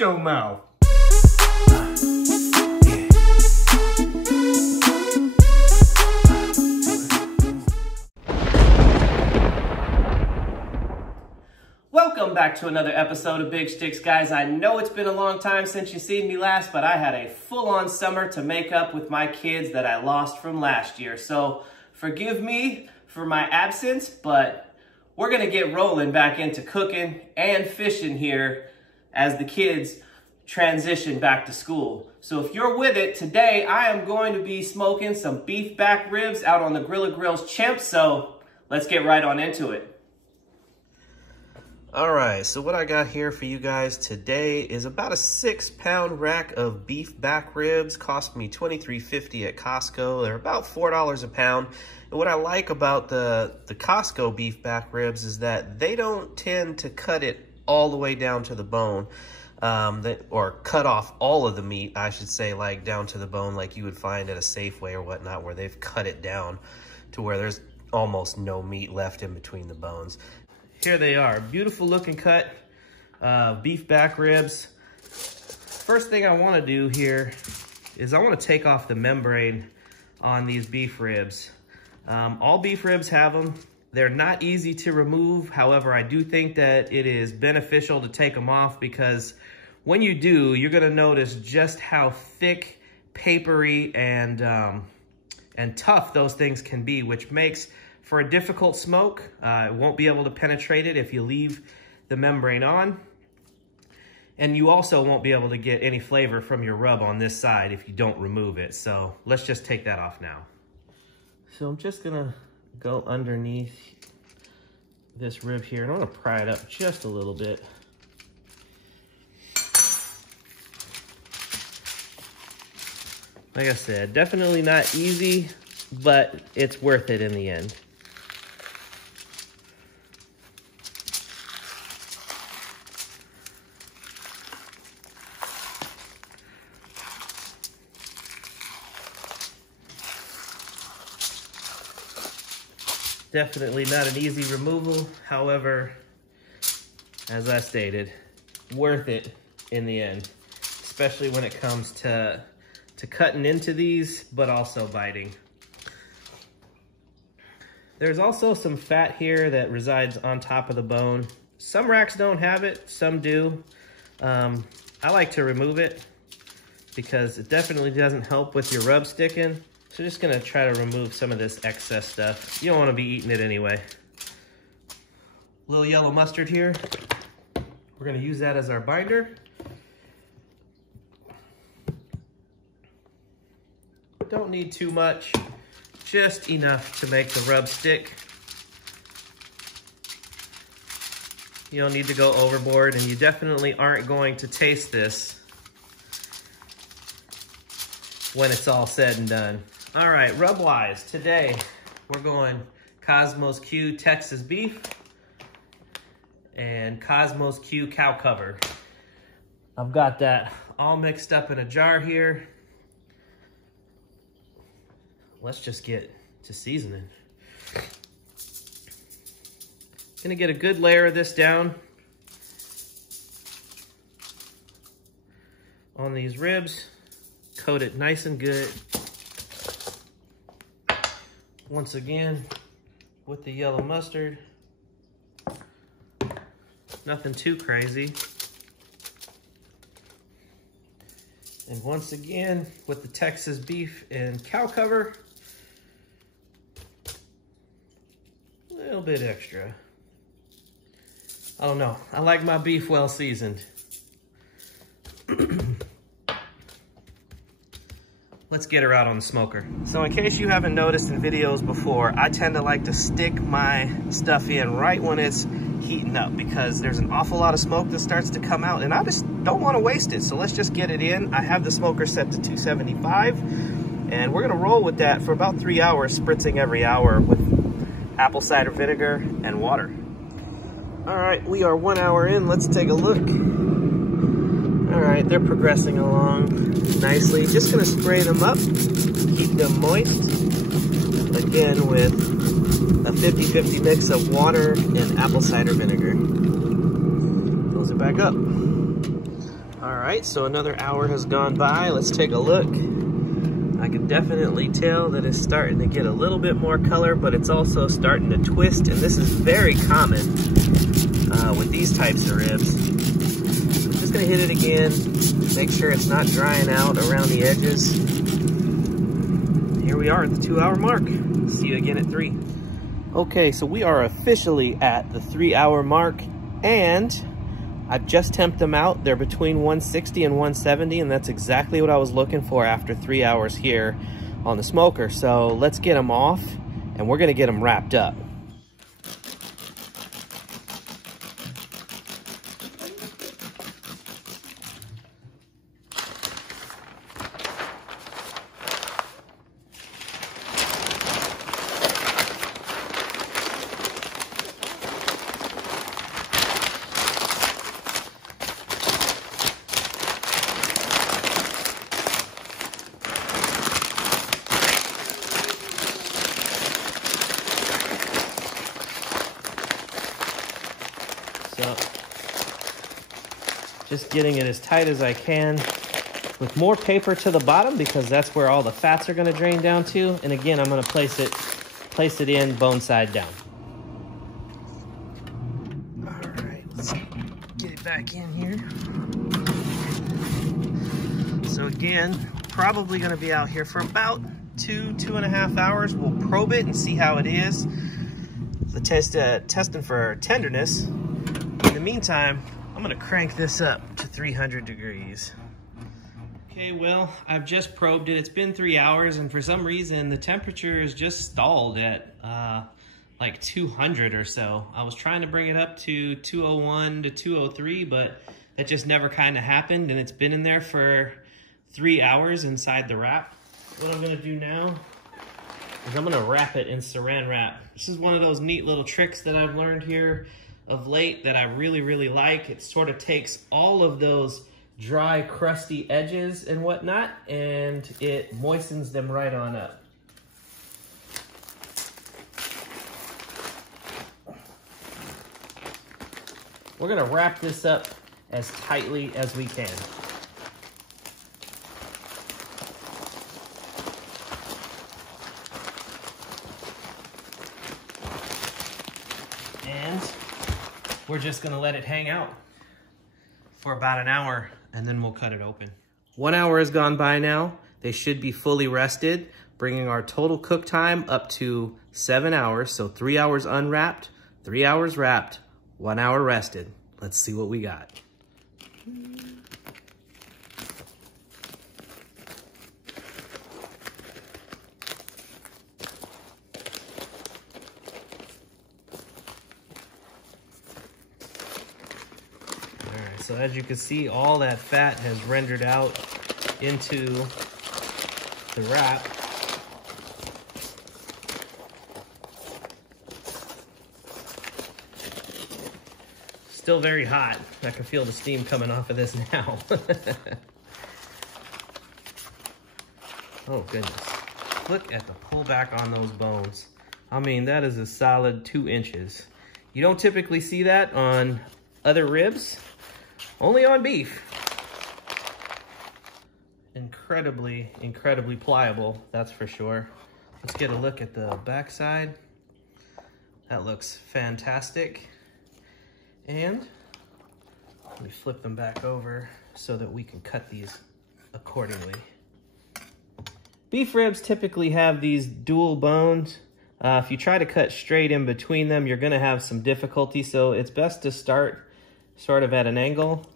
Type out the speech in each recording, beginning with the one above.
your mouth. Welcome back to another episode of Big Sticks, guys. I know it's been a long time since you've seen me last, but I had a full-on summer to make up with my kids that I lost from last year. So forgive me for my absence, but we're gonna get rolling back into cooking and fishing here as the kids transition back to school. So if you're with it, today I am going to be smoking some beef back ribs out on the GRILLA GRILLS CHIMP, so let's get right on into it. All right, so what I got here for you guys today is about a 6-pound rack of beef back ribs. Cost me $23.50 at Costco. They're about $4 a pound. And what I like about the Costco beef back ribs is that they don't tend to cut it all the way down to the bone, or cut off all of the meat, I should say, like down to the bone, like you would find at a Safeway or whatnot, where they've cut it down to where there's almost no meat left in between the bones. Here they are, beautiful looking cut beef back ribs. First thing I want to do here is I want to take off the membrane on these beef ribs. All beef ribs have them. They're not easy to remove. However, I do think that it is beneficial to take them off, because when you do, you're going to notice just how thick, papery, and tough those things can be, which makes for a difficult smoke. It won't be able to penetrate it if you leave the membrane on. And you also won't be able to get any flavor from your rub on this side if you don't remove it. So let's just take that off now. So I'm just gonna go underneath this rib here, and I'm gonna pry it up just a little bit. Like I said, definitely not easy, but it's worth it in the end. Definitely not an easy removal. However, as I stated, worth it in the end, especially when it comes to cutting into these, but also biting. There's also some fat here that resides on top of the bone. Some racks don't have it, some do. I like to remove it because it definitely doesn't help with your rub sticking. So just gonna try to remove some of this excess stuff. You don't wanna be eating it anyway. A little yellow mustard here. We're gonna use that as our binder. Don't need too much, just enough to make the rub stick. You don't need to go overboard, and you definitely aren't going to taste this when it's all said and done. All right, rub-wise, today we're going KOSMOSQ Texas beef and KOSMOSQ cow cover. I've got that all mixed up in a jar here. Let's just get to seasoning. Gonna get a good layer of this down on these ribs. Coat it nice and good. Once again, with the yellow mustard. Nothing too crazy. And once again, with the Texas beef and cow cover. A little bit extra. I don't know. I like my beef well seasoned. Let's get her out on the smoker. So in case you haven't noticed in videos before, I tend to like to stick my stuff in right when it's heating up, because there's an awful lot of smoke that starts to come out and I just don't want to waste it. So let's just get it in. I have the smoker set to 275 and we're gonna roll with that for about 3 hours, spritzing every hour with apple cider vinegar and water. All right, we are 1 hour in. Let's take a look. All right, they're progressing along nicely. Just gonna spray them up, keep them moist. Again, with a 50-50 mix of water and apple cider vinegar. Close it back up. All right, so another hour has gone by. Let's take a look. I can definitely tell that it's starting to get a little bit more color, but it's also starting to twist, and this is very common with these types of ribs. I'm just gonna hit it again, make sure it's not drying out around the edges. Here we are at the 2 hour mark. See you again at 3. Okay, so we are officially at the 3 hour mark, and I've just temped them out. They're between 160 and 170, and that's exactly what I was looking for after 3 hours here on the smoker. So let's get them off, and we're gonna get them wrapped up. So, just getting it as tight as I can with more paper to the bottom, because that's where all the fats are going to drain down to. And again, I'm going to place it in bone side down. All right, let's get it back in here. So again, probably going to be out here for about 2.5 hours. We'll probe it and see how it is. The testing for tenderness. In the meantime, I'm gonna crank this up to 300 degrees. Okay, well, I've just probed it. It's been 3 hours, and for some reason, the temperature is just stalled at like 200 or so. I was trying to bring it up to 201 to 203, but that just never kind of happened, and it's been in there for 3 hours inside the wrap. What I'm gonna do now is I'm gonna wrap it in saran wrap. This is one of those neat little tricks that I've learned here of late that I really, really like. It sort of takes all of those dry, crusty edges and whatnot, and it moistens them right on up. We're gonna wrap this up as tightly as we can. And we're just gonna let it hang out for about an hour, and then we'll cut it open. 1 hour has gone by now. They should be fully rested, bringing our total cook time up to 7 hours. So 3 hours unwrapped, 3 hours wrapped, 1 hour rested. Let's see what we got. So as you can see, all that fat has rendered out into the wrap. Still very hot. I can feel the steam coming off of this now. Oh goodness. Look at the pullback on those bones. I mean, that is a solid 2 inches. You don't typically see that on other ribs. Only on beef. Incredibly, incredibly pliable, that's for sure. Let's get a look at the backside. That looks fantastic. And let me flip them back over so that we can cut these accordingly. Beef ribs typically have these dual bones. If you try to cut straight in between them, you're gonna have some difficulty, so it's best to start sort of at an angle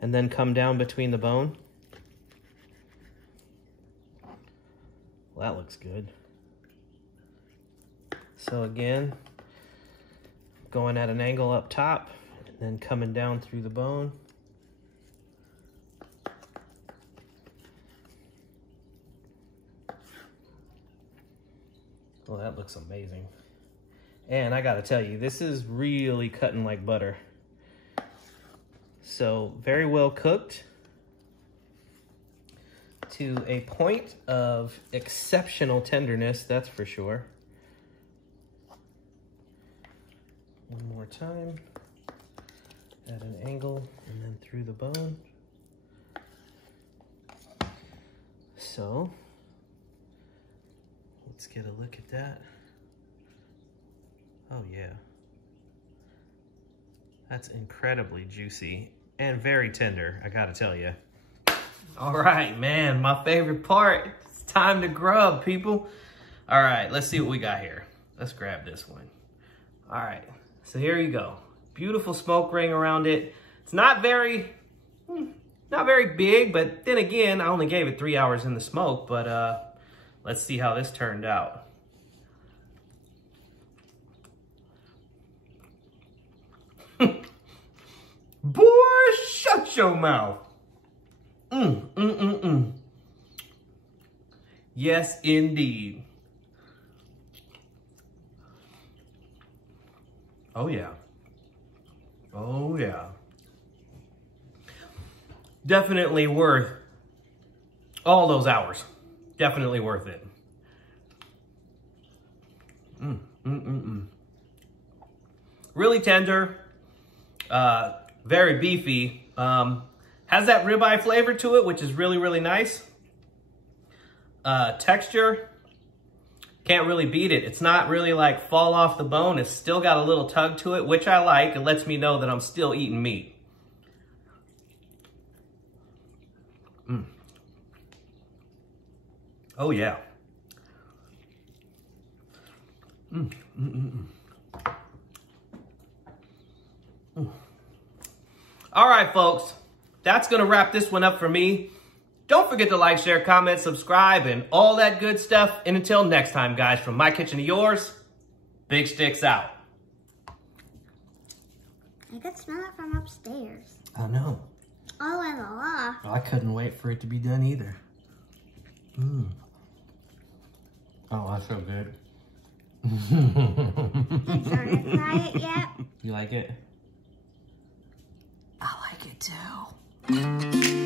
and then come down between the bone. Well, that looks good. So again, going at an angle up top and then coming down through the bone. Well, that looks amazing. And I gotta tell you, this is really cutting like butter. So very well cooked to a point of exceptional tenderness, that's for sure. One more time, at an angle and then through the bone. so let's get a look at that. Oh yeah. That's incredibly juicy and very tender, I gotta tell you. All right, man, my favorite part. It's time to grub, people. All right, let's see what we got here. Let's grab this one. All right, so here you go. Beautiful smoke ring around it. It's not very big, but then again, I only gave it 3 hours in the smoke, but let's see how this turned out. Boy, shut your mouth. Yes, indeed. Oh, yeah. Oh, yeah. Definitely worth all those hours. Definitely worth it. Really tender. Very beefy. Has that ribeye flavor to it, which is really, really nice. Texture, can't really beat it. It's not really like fall off the bone. It's still got a little tug to it, which I like. It lets me know that I'm still eating meat. Oh yeah. All right, folks. That's going to wrap this one up for me. Don't forget to like, share, comment, subscribe, and all that good stuff. And until next time, guys, from my kitchen to yours, Big Sticks out. I could smell it from upstairs. I know. Oh, and the loft. I couldn't wait for it to be done either. Oh, that's so good. Did you try it yet? You like it? I like it too.